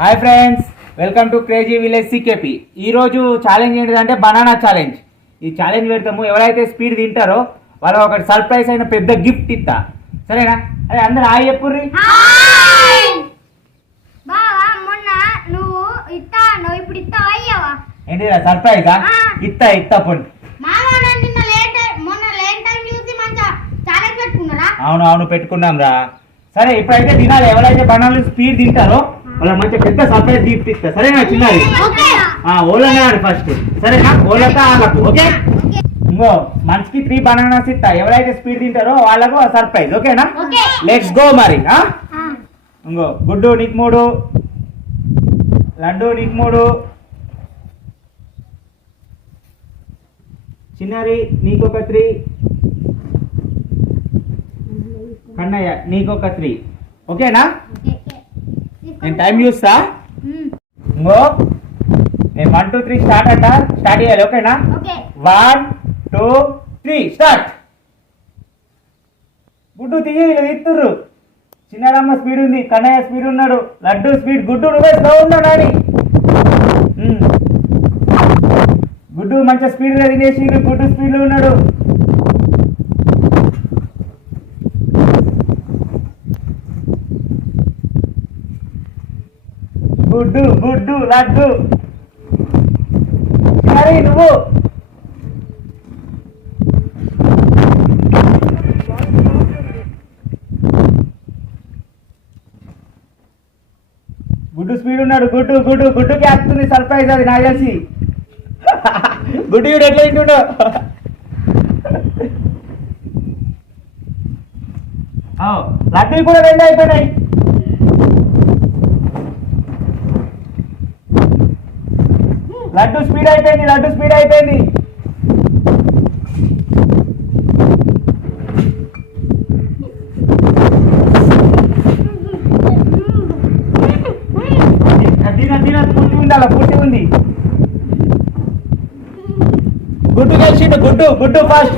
Hi friends, welcome to crazy village CKP. ఈరోజు challenge ఏంటిదంటే banana challenge. ఈ challenge పెడతాము. ఎవరైతే స్పీడ్ తింటారో వాళ్ళు ఒక సర్ప్రైజ్ అయిన పెద్ద గిఫ్ట్ ఇస్తా, సరేనా? అదే అందరు హాయ్ చెప్పుర్రి. ఏంటిదా సర్ప్రైజా? ఇస్తా పొండి. అవును పెట్టుకున్నాం రా. సరే ఇప్పుడైతే తినాలి. ఎవరైతే బనానా స్పీడ్ తింటారో వాళ్ళ మంచి పెద్ద సర్ప్రైజ్ గిఫ్ట్ ఇస్తా, సరేనా? చిన్నది ఓలనే ఆడు ఫస్ట్, సరేనా? ఓలతో వాళ్ళకు ఓకే. ఇంకో మనిషికి 3 బనానాస్ ఇస్తా. ఎవరైతే స్పీడ్ తింటారో వాళ్ళకు సర్ప్రైజ్, ఓకేనా? లెట్స్ గో మరి. ఇంకో గుడ్డు నీకు 3, లడ్డు నీకు 3, చిన్నరి నీకొక 3, కన్నయ్య నీకొక 3, ఓకేనా? నేను టైం చూస్తా. ఇంకో నేను 1 2 3 స్టార్ట్ చేయాలి, ఓకేనా? 1 2 3 స్టార్ట్. గుడ్డు తీయ ఇస్తుర్రు. చిన్నరమ్మ స్పీడ్ ఉంది, కన్నయ్య స్పీడ్ ఉన్నాడు, లడ్డు స్పీడ్, గుడ్డు నువ్వే స్లో ఉన్నాడు అని. గుడ్డు మంచిగా స్పీడ్గా తినేసి గుడ్డు స్పీడ్లో ఉన్నాడు. గుడ్డు గుడ్డు లడ్డు సరే నువ్వు. గుడ్డు స్పీడ్ ఉన్నాడు. గుడ్డుకి వస్తుంది సర్ప్రైజ్, అది నాకు తెలిసి. గుడ్డు వీడు ఎట్లా తింటుండో. లడ్డు కూడా 2 అయిపోయినాయి. లడ్డు స్పీడ్ అయిపోయింది. పూర్తి ఉంది. గుడ్డు కలిసిండు. గుడ్డు ఫాస్ట్.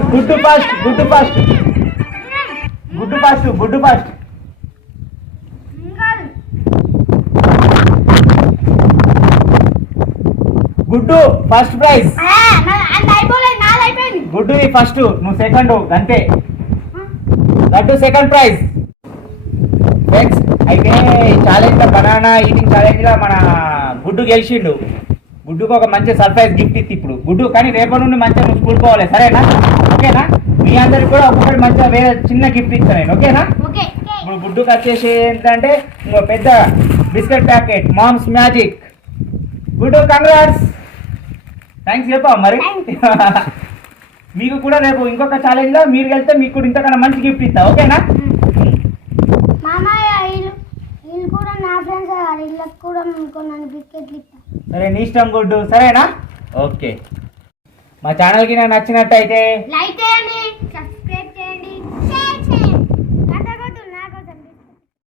గుడ్డు ఫస్ట్ ప్రైజ్. గుడ్డు ఫస్ట్, నువ్వు సెకండ్, అంతే. Laddu second prize. ఫ్రెండ్స్, అయితే ఛాలెంజ్ లో బనానా ఈటింగ్ ఛాలెంజ్ లో మన గుడ్డు గెలిచిండు. గుడ్డుకు ఒక మంచి సర్ప్రైజ్ గిఫ్ట్ ఇచ్చి ఇప్పుడు గుడ్డు, కానీ రేపటి నుండి మంచిగా నువ్వు స్కూల్ పోవాలి, సరేనా? ఓకేనా? మీ అందరికి కూడా ఒక్కొక్కటి మంచిగా వేరే చిన్న గిఫ్ట్ ఇస్తాను నేను, ఓకేనా? ఇప్పుడు గుడ్డుకు వచ్చేసి ఏంటంటే ఇంకో పెద్ద బిస్కెట్ ప్యాకెట్, మామ్స్ మ్యాజిక్. గుడ్డు కంగ్రాట్స్, థ్యాంక్స్ చెప్పా మరి. మీకు కూడా రేపు ఇంకొక ఛాలెంజ్ లో మీరు వెళ్తే మీకు కూడా ఇంతకన్నా మంచి గిఫ్ట్ ఇస్తా, ఓకేనా? సరే నీ ఇష్టం గుడ్డు, సరేనా? ఓకే. మా ఛానల్కి నాకు నచ్చినట్టయితే లైక్ చేయండి.